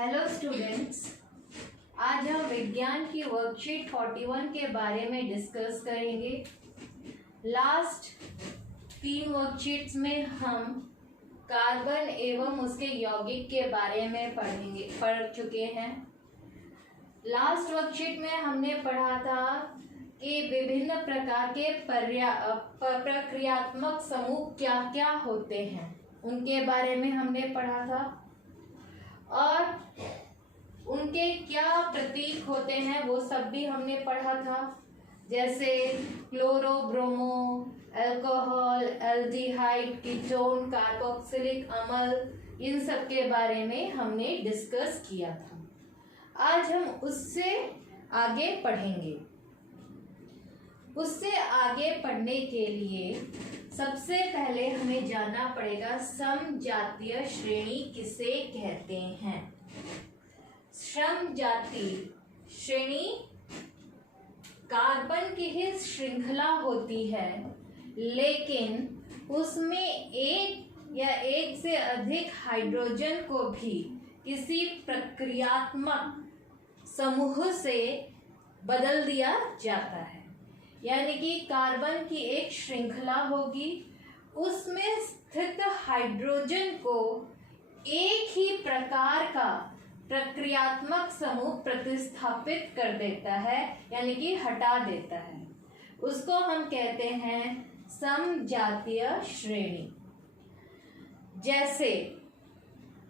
Hello students, आज हम विज्ञान की वर्कशीट 41 के बारे में डिस्कस करेंगे। लास्ट 3 वर्कशीट्स में हम कार्बन एवं उसके यौगिक के बारे में पढ़ चुके हैं। लास्ट वर्कशीट में हमने पढ़ा था कि विभिन्न प्रकार के प्रक्रियात्मक समूह क्या क्या होते हैं, उनके बारे में हमने पढ़ा था और उनके क्या प्रतीक होते हैं वो सब भी हमने पढ़ा था, जैसे chloro, bromo, alcohol, aldehyde, ketone, carboxylic अम्ल, इन सब के बारे में हमने डिस्कस किया था। आज हम उससे आगे पढ़ेंगे। उससे आगे पढ़ने के लिए सबसे पहले हमें जानना पड़ेगा समजातीय श्रेणी किसे कहते हैं। समजातीय श्रेणी कार्बन की ही श्रृंखला होती है, लेकिन उसमें एक या एक से अधिक हाइड्रोजन को भी किसी प्रक्रियात्मक समूह से बदल दिया जाता है। यानी कि कार्बन की एक श्रृंखला होगी, उसमें स्थित हाइड्रोजन को एक ही प्रकार का प्रक्रियात्मक समूह प्रतिस्थापित कर देता है, यानी कि हटा देता है। उसको हम कहते हैं समजातीय श्रेणी। जैसे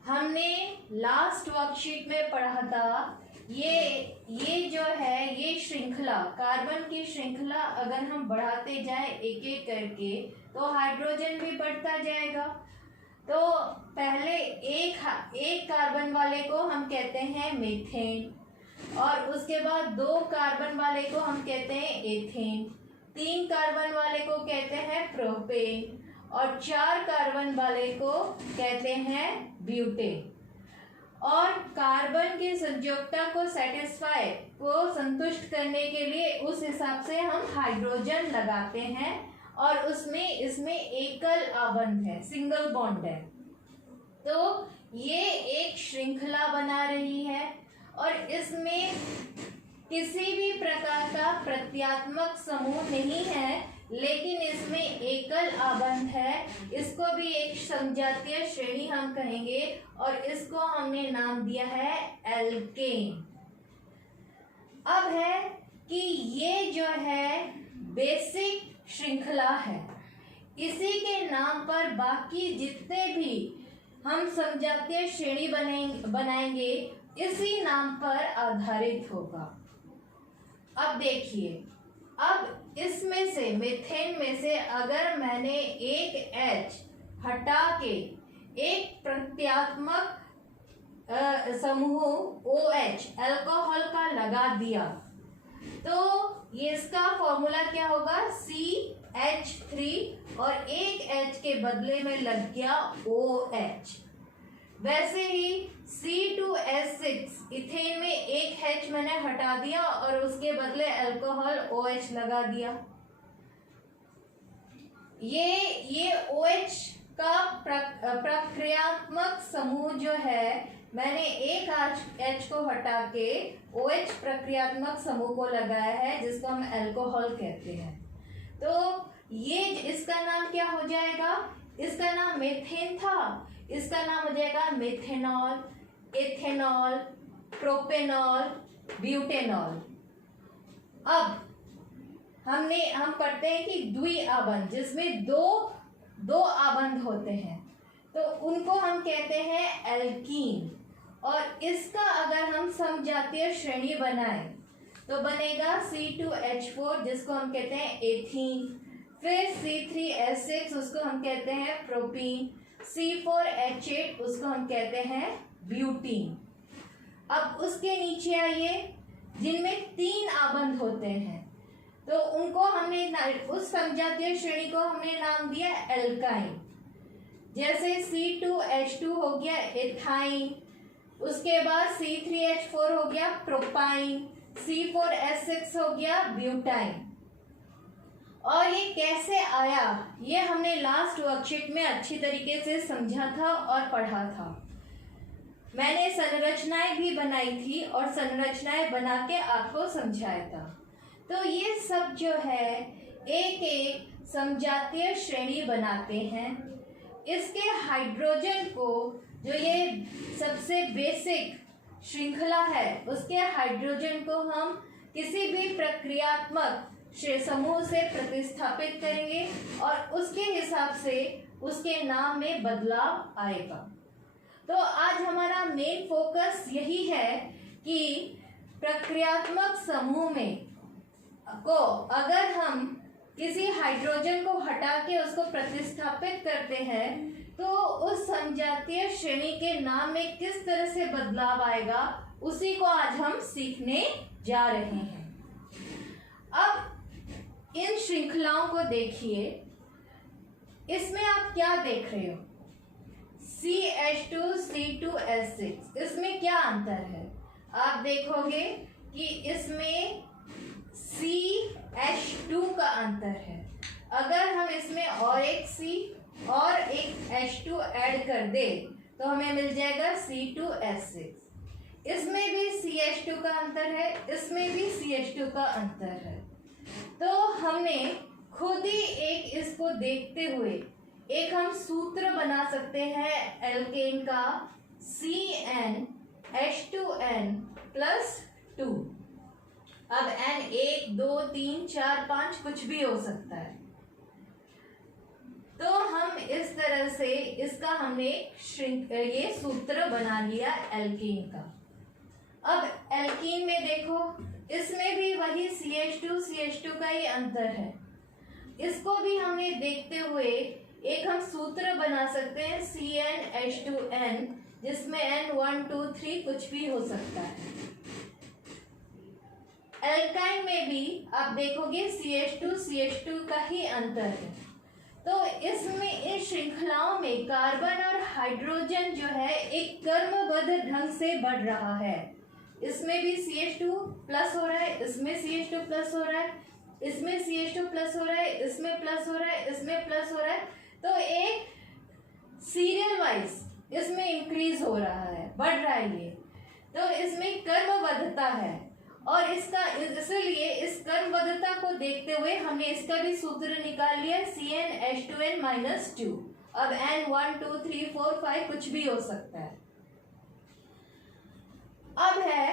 हमने लास्ट वर्कशीट में पढ़ा था, ये जो है ये श्रृंखला, कार्बन की श्रृंखला अगर हम बढ़ाते जाएं एक एक करके तो हाइड्रोजन भी बढ़ता जाएगा। तो पहले एक कार्बन वाले को हम कहते हैं मीथेन, और उसके बाद 2 कार्बन वाले को हम कहते हैं एथेन, 3 कार्बन वाले को कहते हैं प्रोपेन, और 4 कार्बन वाले को कहते हैं ब्यूटेन। और कार्बन की संयोजकता को संतुष्ट करने के लिए उस हिसाब से हम हाइड्रोजन लगाते हैं, और इसमें एकल आबंध है, सिंगल बॉन्ड है। तो ये एक श्रृंखला बना रही है और इसमें किसी भी प्रकार का प्रत्यात्मक समूह नहीं है, लेकिन इसमें एकल आबंध है। इसको भी एक समजातीय श्रेणी हम कहेंगे और इसको हमने नाम दिया है एल्केन। अब है कि ये जो है बेसिक श्रृंखला है, इसी के नाम पर बाकी जितने भी हम समजातीय श्रेणी बनाएंगे इसी नाम पर आधारित होगा। अब देखिए, अब इसमें से मीथेन में से अगर मैंने एक H हटा के एक प्रत्यात्मक समूह OH अल्कोहल का लगा दिया, तो ये इसका फॉर्मूला क्या होगा, CH3, और एक H के बदले में लग गया OH। वैसे ही C2H6 इथेन में एक H मैंने हटा दिया और उसके बदले अल्कोहल OH लगा दिया। ये OH का प्रक्रियात्मक समूह जो है, मैंने एक H को हटा के OH प्रक्रियात्मक समूह को लगाया है, जिसको हम अल्कोहल कहते हैं। तो ये इसका नाम क्या हो जाएगा, इसका नाम मीथेन था, इसका नाम हो जाएगा मेथेनॉल, एथेनॉल, प्रोपेनॉल, ब्यूटेनॉल। अब हम पढ़ते हैं कि द्विआबंध, जिसमें दो आबंध होते हैं, तो उनको हम कहते हैं एल्कीन। और इसका अगर हम समजातीय श्रेणी बनाएं तो बनेगा C2H4, जिसको हम कहते हैं एथीन, फिर C3H6, उसको हम कहते हैं प्रोपीन, C4H8, उसको हम कहते हैं ब्यूटीन। अब उसके नीचे आइए, जिनमें 3 आबंध होते हैं, तो उनको हमने उस समजातीय श्रेणी को हमने नाम दिया एल्काइन। जैसे C2H2 हो गया एथाइन, उसके बाद C3H4 हो गया प्रोपाइन, C4H6 हो गया ब्यूटाइन। और ये कैसे आया, ये हमने लास्ट वर्कशीट में अच्छी तरीके से समझा था और पढ़ा था। मैंने संरचनाएं भी बनाई थी और संरचनाएं बना के आपको समझाया था। तो ये सब जो है एक एक समजातीय श्रेणी बनाते हैं। इसके हाइड्रोजन को, जो ये सबसे बेसिक श्रृंखला है, उसके हाइड्रोजन को हम किसी भी प्रक्रियात्मक समूह से प्रतिस्थापित करेंगे और उसके हिसाब से उसके नाम में बदलाव आएगा। तो आज हमारा मेन फोकस यही है कि प्रक्रियात्मक समूह में को अगर हम किसी हाइड्रोजन को हटा के उसको प्रतिस्थापित करते हैं तो उस समजातीय श्रेणी के नाम में किस तरह से बदलाव आएगा, उसी को आज हम सीखने जा रहे हैं। अब इन श्रृंखलाओं को देखिए। इसमें आप क्या देख रहे हो? CH2 C2S6, इसमें क्या अंतर है? आप देखोगे कि इसमें CH2 का अंतर है। अगर हम इसमें और एक C और एक H2 ऐड कर दे तो हमें मिल जाएगा C2S6। इसमें भी CH2 का अंतर है, इसमें भी CH2 का अंतर है। तो हमने खुद ही एक इसको देखते हुए एक हम सूत्र बना सकते हैं एल्केन का, CnH2n+2। अब n 1 2 3 4 5 कुछ भी हो सकता है। तो हम इस तरह से इसका हमने ये सूत्र बना लिया एल्कीन का। अब एल्कीन में देखो, इसमें भी वही CH2 का ही अंतर है। इसको भी हमने देखते हुए एक हम सूत्र बना सकते हैं CnH2n, जिसमें n 1 2 3 कुछ भी हो सकता है। एल्काइन में भी आप देखोगे CH2 का ही अंतर है। तो इसमें इन श्रृंखलाओं में कार्बन और हाइड्रोजन जो है एक क्रमबद्ध ढंग से बढ़ रहा है। इसमें भी CH2 प्लस हो रहा है, इसमें CH2 प्लस हो रहा है, इसमें CH2 प्लस हो रहा है, इसमें प्लस हो रहा है, इसमें प्लस हो रहा है। तो एक सीरियल वाइज इसमें इंक्रीज हो रहा है, बढ़ रहा है ये। तो इसमें क्रमबद्धता है और इसका इसलिए इस क्रमबद्धता को देखते हुए हमने इसका भी सूत्र निकाल लिया CnH2n-2। अब n 1 2 3 4 5 कुछ भी हो सकता है। अब है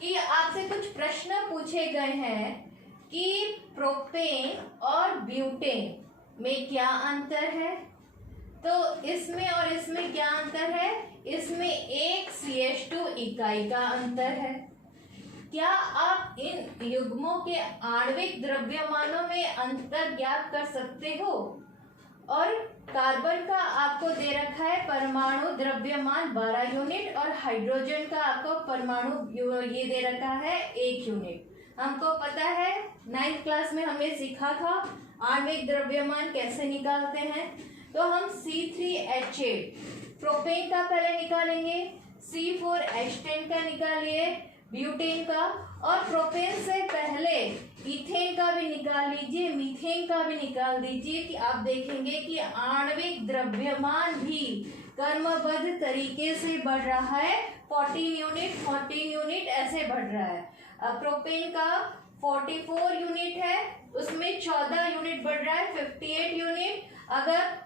कि आपसे कुछ प्रश्न पूछे गए हैं कि प्रोपेन और ब्यूटेन में क्या अंतर है। तो इसमें और इसमें क्या अंतर है? इसमें एक CH2 इकाई का अंतर है। क्या आप इन युग्मों के आणविक द्रव्यमानों में अंतर ज्ञात कर सकते हो? और कार्बन का आपको दे रखा है परमाणु द्रव्यमान 12 यूनिट और हाइड्रोजन का आपको परमाणु ये दे रखा है 1 यूनिट। हमको पता है 9th क्लास में हमने सीखा था आणविक द्रव्यमान कैसे निकालते हैं। तो हम C3H8 प्रोपेन का पहले निकालेंगे, C4H10 का निकालिए ब्यूटेन का, और प्रोपेन से पहले इथेन का भी निकाल लीजिए, मीथेन का भी निकाल दीजिए कि आप देखेंगे कि आणविक द्रव्यमान भी क्रमबद्ध तरीके से बढ़ रहा है। 14 यूनिट ऐसे बढ़ रहा है। अब प्रोपेन का 44 यूनिट है, उसमें 14 यूनिट बढ़ रहा है, 58 यूनिट। अगर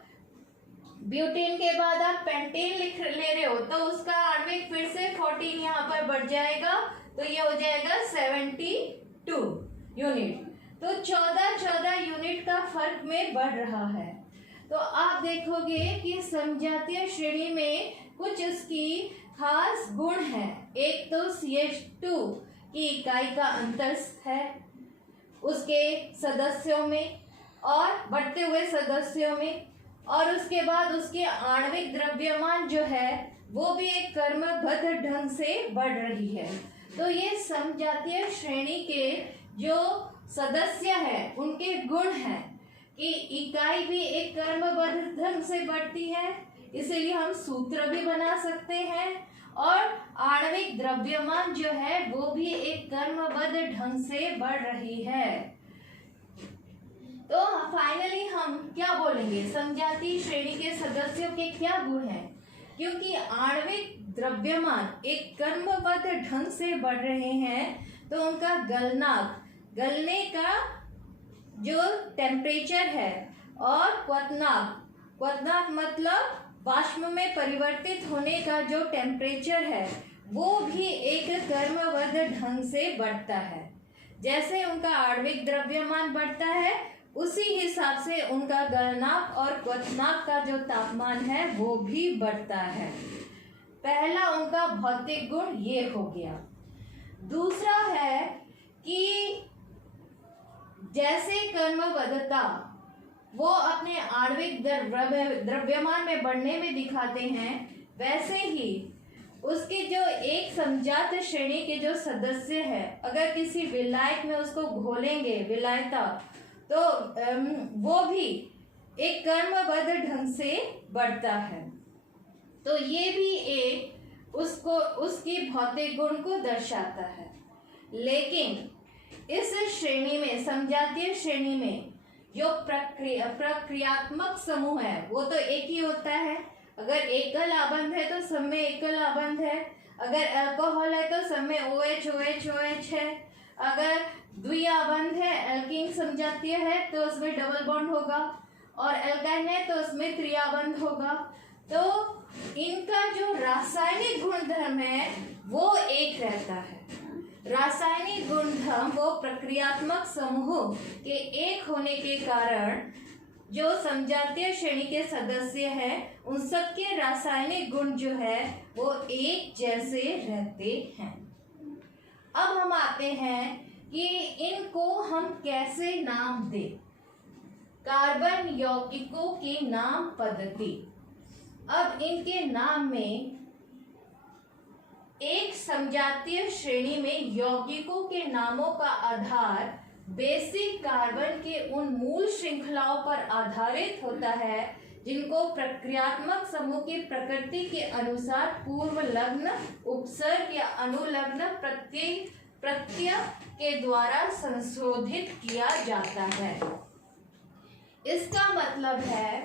ब्यूटेन के बाद आप पेंटेन ले रहे हो तो उसका आणविक फिर से 14 यहाँ पर बढ़ जाएगा, तो ये हो जाएगा 72 यूनिट। तो 14 यूनिट का फर्क में बढ़ रहा है। तो आप देखोगे कि समजातीय श्रेणी में कुछ इसकी खास गुण है। एक तो CH2 की इकाई का अंतर है उसके सदस्यों में और बढ़ते हुए सदस्यों में, और उसके बाद उसके आणविक द्रव्यमान जो है वो भी एक क्रमबद्ध ढंग से बढ़ रही है। तो ये समजातीय श्रेणी के जो सदस्य हैं उनके गुण हैं कि इकाई भी एक क्रमबद्ध ढंग से बढ़ती है, इसीलिए हम सूत्र भी बना सकते हैं, और आणविक द्रव्यमान जो है वो भी एक क्रमबद्ध ढंग से बढ़ रही है। तो फाइनली हम क्या बोलेंगे? समजातीय श्रेणी के सदस्यों के क्या गुण हैं? क्योंकि आणविक द्रव्यमान एक क्रमबद्ध ढंग से बढ़ रहे हैं तो उनका गलने का जो टेम्परेचर है और क्वथनांक मतलब वाष्प में परिवर्तित होने का जो टेम्परेचर है वो भी एक क्रमबद्ध ढंग से बढ़ता है। जैसे उनका आणविक द्रव्यमान बढ़ता है उसी हिसाब से उनका गलनांक और क्वथनांक का जो तापमान है वो भी बढ़ता है। पहला उनका भौतिक गुण ये हो गया। दूसरा है कि जैसे क्रमबद्धता वो अपने आणविक द्रव्यमान में बढ़ने में दिखाते हैं, वैसे ही उसके जो एक समजात श्रेणी के जो सदस्य है, अगर किसी विलायक में उसको घोलेंगे विलायता, तो वो भी एक क्रमबद्ध ढंग से बढ़ता है। तो ये भी एक उसकी भौतिक गुण को दर्शाता है। लेकिन इस श्रेणी में, समजातीय श्रेणी में, जो प्रक्रियात्मक समूह है वो तो एक ही होता है। अगर एकल आबंध है तो सब में एकल आबंध है, अगर अल्कोहल है तो सब में OH OH OH है, अगर द्विआबंध है, एल्कीन समजातीय है तो उसमें डबल बॉन्ड होगा, और एल्काइन है तो उसमें त्रिआबंध होगा। तो इनका जो रासायनिक गुणधर्म है वो एक रहता है। रासायनिक गुणधर्म वो प्रक्रियात्मक समूह के एक होने के कारण जो समजातीय श्रेणी के सदस्य हैं उन सबके रासायनिक गुण जो है वो एक जैसे रहते हैं। अब हम आते हैं कि इनको हम कैसे नाम दें। कार्बन यौगिकों की नाम पद्धति। अब इनके नाम में एक समजातीय श्रेणी में यौगिकों के नामों का आधार बेसिक कार्बन के उन मूल श्रृंखलाओं पर आधारित होता है जिनको प्रक्रियात्मक समूह की प्रकृति के अनुसार पूर्व लग्न, उपसर्ग या अनुलग्न प्रत्यय के द्वारा संशोधित किया जाता है। इसका मतलब है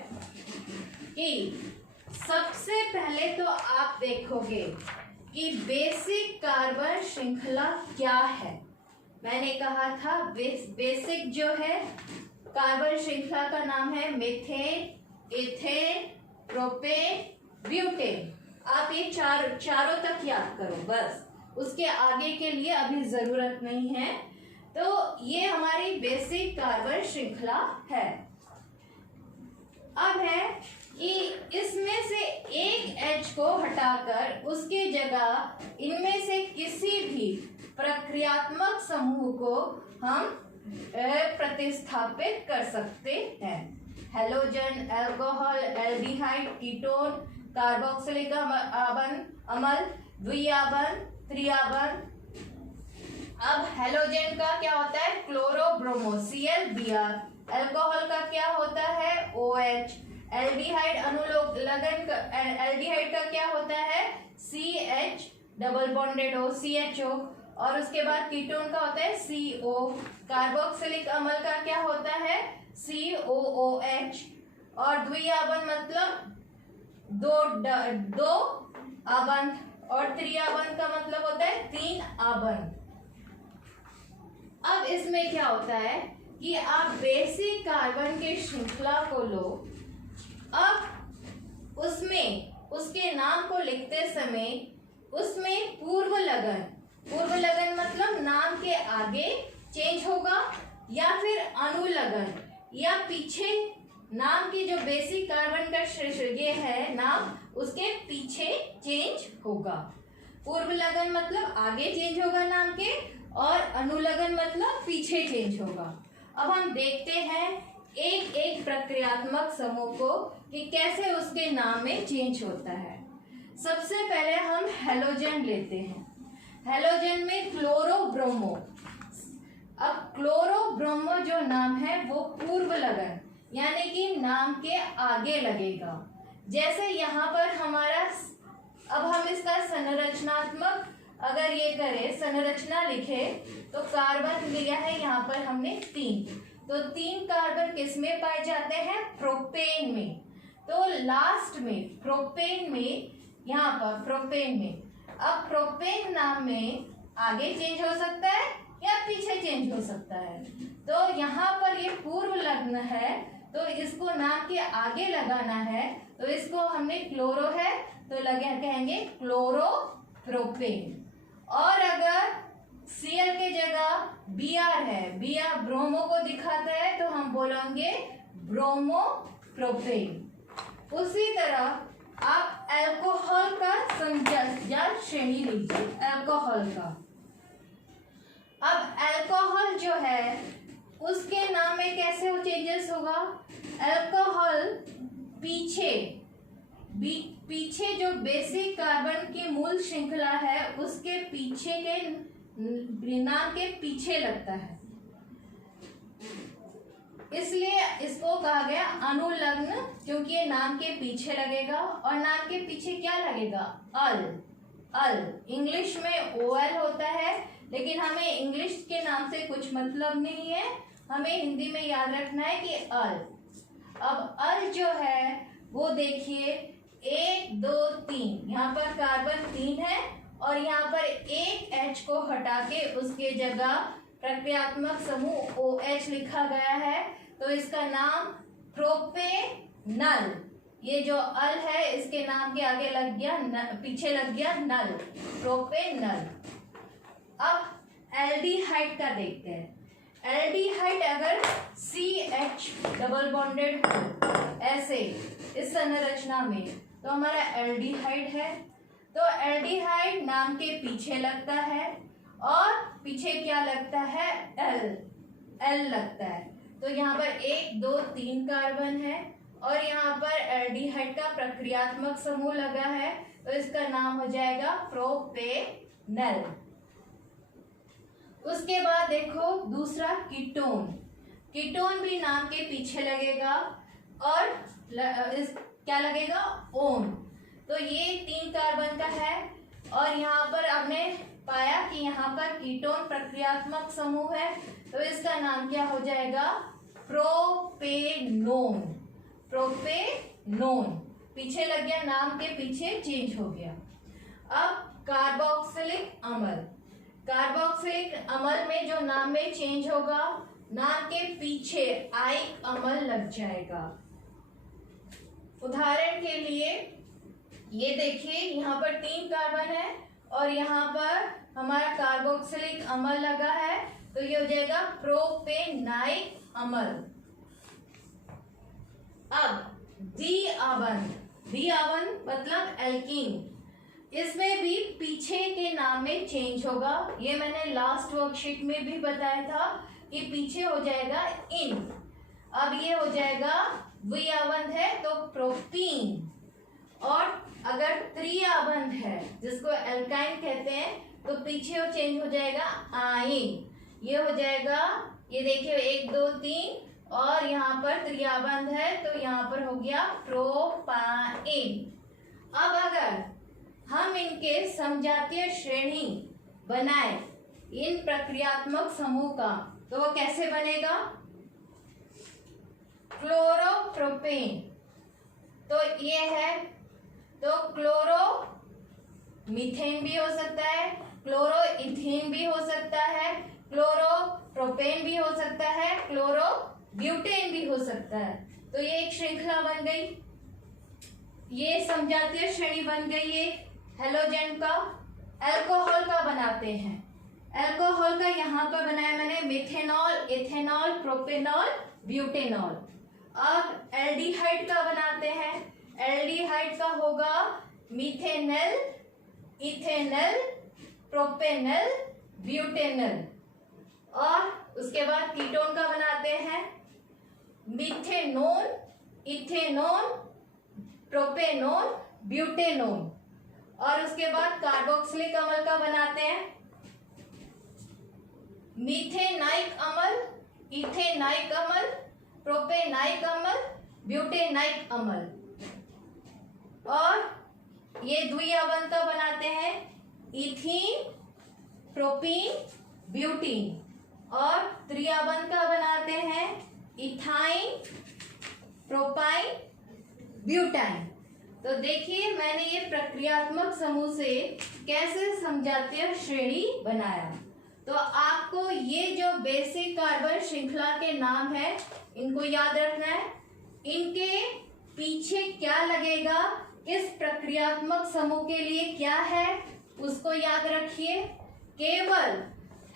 कि सबसे पहले तो आप देखोगे कि बेसिक कार्बन श्रृंखला क्या है। मैंने कहा था बेसिक जो है कार्बन श्रृंखला का नाम है मीथेन, इथेन, प्रोपेन, ब्यूटेन। आप ये चारों तक याद करो बस, उसके आगे के लिए अभी जरूरत नहीं है। तो ये हमारी बेसिक कार्बन श्रृंखला है। अब है कि इसमें से एक H को हटाकर उसके जगह इनमें से किसी भी प्रक्रियात्मक समूह को हम प्रतिस्थापित कर सकते हैं। Halogen, alcohol, aldehyde, ketone, carboxylic अम्ल, द्विआबंध, त्रिआबंध। अब हेलोजन का क्या होता है? क्लोरोब्रोमो Cl Br। अल्कोहल का क्या होता है? OH। एल्डिहाइड एल्डिहाइड का क्या होता है? CH double bonded O CHO। और उसके बाद कीटोन का होता है CO। कार्बोक्सिलिक अम्ल का क्या होता है? COOH। और द्विआबंध मतलब दो आबंध, और त्रिआबंध का मतलब होता है 3 आबंध। अब इसमें क्या होता है कि आप बेसिक कार्बन के श्रृंखला को लो। अब उसमें उसके नाम को लिखते समय उसमें पूर्व लगन मतलब नाम के आगे चेंज होगा, या फिर अनुलगन या पीछे नाम की जो बेसिक कार्बन का ये है नाम, उसके पीछे चेंज होगा। पूर्व लगन मतलब आगे चेंज होगा नाम के, और अनुलगन मतलब पीछे चेंज होगा। अब हम देखते हैं एक एक प्रक्रियात्मक समूह को कि कैसे उसके नाम में चेंज होता है। सबसे पहले हम हेलोजन लेते हैं। हेलोजन में क्लोरोब्रोमो। अब क्लोरोब्रोमो जो नाम है वो पूर्व लगन यानी कि नाम के आगे लगेगा। जैसे यहाँ पर हमारा, अब हम इसका संरचनात्मक अगर ये करें, संरचना लिखे तो कार्बन लिया है यहाँ पर हमने 3, तो 3 कार्बन किस में पाए जाते हैं? प्रोपेन में। तो लास्ट में प्रोपेन में यहाँ पर प्रोपेन में। अब प्रोपेन नाम में आगे चेंज हो सकता है या पीछे चेंज हो सकता है। तो यहाँ पर ये पूर्व लग्न है, तो इसको नाम के आगे लगाना है, तो इसको हमने क्लोरो है तो लगे कहेंगे क्लोरोप्रोपेन। और अगर Cl के जगह Br है, Br ब्रोमो को दिखाता है, तो हम बोलेंगे ब्रोमोप्रोपेन। उसी तरह आप अल्कोहल का संज्ञा या श्रेणी लीजिए अल्कोहल का। अब अल्कोहल जो है उसके नाम में कैसे वो चेंजेस होगा। अल्कोहल पीछे जो बेसिक कार्बन की मूल श्रृंखला है उसके पीछे के नाम के पीछे लगता है, इसलिए इसको कहा गया अनुलग्न, क्योंकि ये नाम के पीछे लगेगा। और नाम के पीछे क्या लगेगा, अल। इंग्लिश में OL होता है, लेकिन हमें इंग्लिश के नाम से कुछ मतलब नहीं है, हमें हिंदी में याद रखना है कि अल। अब अल जो है वो देखिए 1 2 3, यहाँ पर कार्बन 3 है और यहाँ पर एक H को हटा के उसके जगह प्रक्रियात्मक समूह OH लिखा गया है, तो इसका नाम प्रोपेनल। ये जो अल है इसके नाम के आगे लग गया पीछे लग गया नल, प्रोपेनल। अब एल्डिहाइड का देखते हैं। एल्डिहाइड अगर CH डबल बॉन्डेड हो ऐसे इस संरचना में, तो हमारा एल्डिहाइड है। तो एल्डिहाइड नाम के पीछे लगता है और पीछे क्या लगता है, एल लगता है। तो यहाँ पर 1 2 3 कार्बन है और यहाँ पर एल्डिहाइड का प्रक्रियात्मक समूह लगा है, तो इसका नाम हो जाएगा प्रोपेनल। उसके बाद देखो दूसरा कीटोन। कीटोन भी नाम के पीछे लगेगा और क्या लगेगा, ओन। तो ये 3 कार्बन का है और यहाँ पर हमने पाया कि यहाँ पर कीटोन प्रक्रियात्मक समूह है, तो इसका नाम क्या हो जाएगा, प्रोपेनोन। प्रोपेनोन पीछे लग गया, नाम के पीछे चेंज हो गया। अब कार्बोक्सिलिक अम्ल। कार्बोक्सिलिक अम्ल में जो नाम में चेंज होगा, नाम के पीछे आइक अम्ल लग जाएगा। उदाहरण के लिए ये देखिए यहाँ पर 3 कार्बन है और यहाँ पर हमारा कार्बोक्सिलिक अम्ल लगा है, तो ये हो जाएगा प्रोपेनाइक अम्ल। अब दिआवन मतलब एल्कीन, इसमें भी पीछे के नाम में चेंज होगा। ये मैंने लास्ट वर्कशीट में भी बताया था कि पीछे हो जाएगा इन, अब ये हो जाएगा द्विआबंध है तो प्रोपीन। और अगर त्रिआबंध है जिसको एल्काइन कहते हैं, तो पीछे वो चेंज हो जाएगा आइन, ये हो जाएगा, ये देखिए 1 2 3 और यहाँ पर त्रिआबंध है तो यहाँ पर हो गया प्रोपाइन। अब अगर हम इनके समजातीय श्रेणी बनाए इन प्रक्रियात्मक समूह का, तो वो कैसे बनेगा, क्लोरोप्रोपेन। तो ये है, तो क्लोरो मीथेन भी हो सकता है, क्लोरो इथेन भी हो सकता है, क्लोरो प्रोपेन भी हो सकता है, क्लोरो ब्यूटेन भी हो सकता है। तो ये एक श्रृंखला बन गई, ये समजातीय श्रेणी बन गई। ये हेलोजन का। अल्कोहल का बनाते हैं, अल्कोहल का यहाँ पर बनाया मैंने मिथेनॉल, इथेनॉल, प्रोपेनॉल, ब्यूटेनॉल। अब एल्डिहाइड का बनाते हैं, एल्डिहाइड का होगा मिथेनल, इथेनल, प्रोपेनल, ब्यूटेनल। और उसके बाद कीटोन का बनाते हैं मिथेनोन, इथेनोन, प्रोपेनोन, ब्यूटेनोन। और उसके बाद कार्बोक्सिलिक अम्ल का बनाते हैं मीथेनाइक अम्ल, इथेनाइक अम्ल, प्रोपेनाइक अम्ल, ब्यूटेनाइक अम्ल। और ये द्विआबंध का बनाते हैं इथीन, प्रोपीन, ब्यूटीन। और त्रिआबंध का बनाते हैं इथाइन, प्रोपाइन, ब्यूटाइन। तो देखिए मैंने ये प्रक्रियात्मक समूह से कैसे समजातीय श्रेणी बनाया। तो आपको ये जो बेसिक कार्बन श्रृंखला के नाम है इनको याद रखना है। इनके पीछे क्या लगेगा, किस प्रक्रियात्मक समूह के लिए क्या है उसको याद रखिए। केवल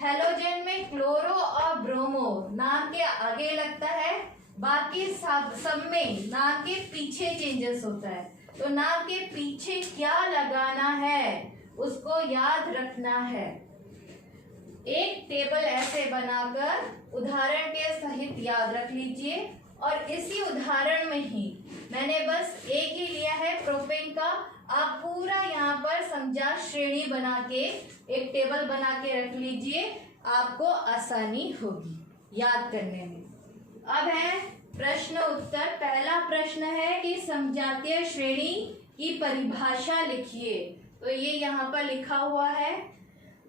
हैलोजन में क्लोरो और ब्रोमो नाम के आगे लगता है, बाकी सब में नाम के पीछे चेंजेस होता है। तो नाम के पीछे क्या लगाना है उसको याद रखना है। एक टेबल ऐसे बनाकर उदाहरण के सहित याद रख लीजिए। और इसी उदाहरण में ही मैंने बस एक ही लिया है प्रोपेन का। आप पूरा यहाँ पर समझा श्रेणी बना के एक टेबल बना के रख लीजिए, आपको आसानी होगी याद करने में। अब है प्रश्न उत्तर। पहला प्रश्न है कि समजातीय श्रेणी की परिभाषा लिखिए। तो ये यहाँ पर लिखा हुआ है।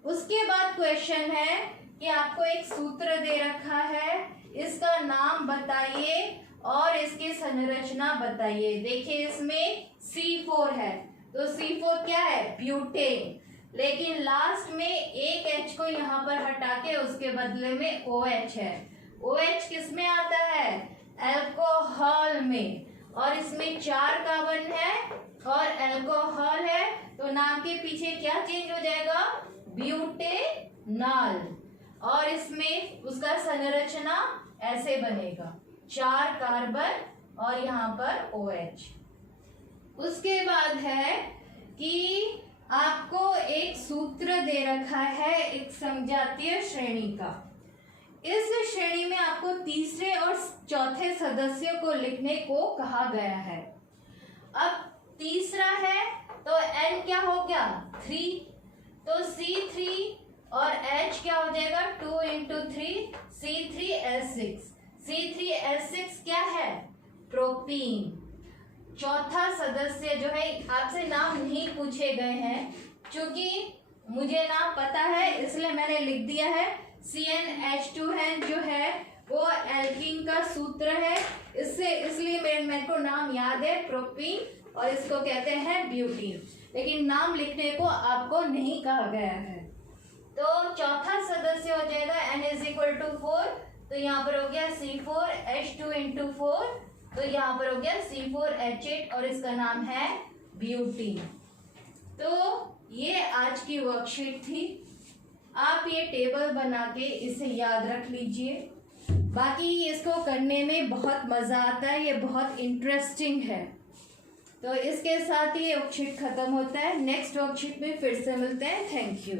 उसके बाद क्वेश्चन है कि आपको एक सूत्र दे रखा है, इसका नाम बताइए और इसकी संरचना बताइए। देखिए इसमें C4 है, तो C4 क्या है, ब्यूटेन। लेकिन लास्ट में एक H को यहाँ पर हटा के उसके बदले में OH है। OH किस में आता है, अल्कोहल में। और इसमें 4 कार्बन है और अल्कोहल है, तो नाम के पीछे क्या चेंज हो जाएगा, ब्यूटेनॉल। और इसमें उसका संरचना ऐसे बनेगा, 4 कार्बन और यहाँ पर OH। उसके बाद है कि आपको एक सूत्र दे रखा है एक समजातीय श्रेणी का। इस श्रेणी में आपको तीसरे और चौथे सदस्य को लिखने को कहा गया है। अब तीसरा है तो N क्या हो गया, 3, तो C3 और H क्या हो जाएगा, 2 into 3 C3H6। C3H6 क्या है, प्रोपीन। चौथा सदस्य जो है, आपसे नाम नहीं पूछे गए हैं, क्योंकि मुझे नाम पता है इसलिए मैंने लिख दिया है। CnH2 है जो है वो एल्कीन का सूत्र है, इसलिए मेरे को नाम याद है प्रोपीन, और इसको कहते हैं ब्यूटीन। लेकिन नाम लिखने को आपको नहीं कहा गया है। तो चौथा सदस्य हो जाएगा N = 4, तो यहाँ पर हो गया C4H2 into 4, तो यहाँ पर हो गया C4H8 और इसका नाम है ब्यूटीन। तो ये आज की वर्कशीट थी। आप ये टेबल बना के इसे याद रख लीजिए। बाकी इसको करने में बहुत मज़ा आता है, ये बहुत इंटरेस्टिंग है। तो इसके साथ ये वर्कशीट खत्म होता है। नेक्स्ट वर्कशीट में फिर से मिलते हैं। Thank you.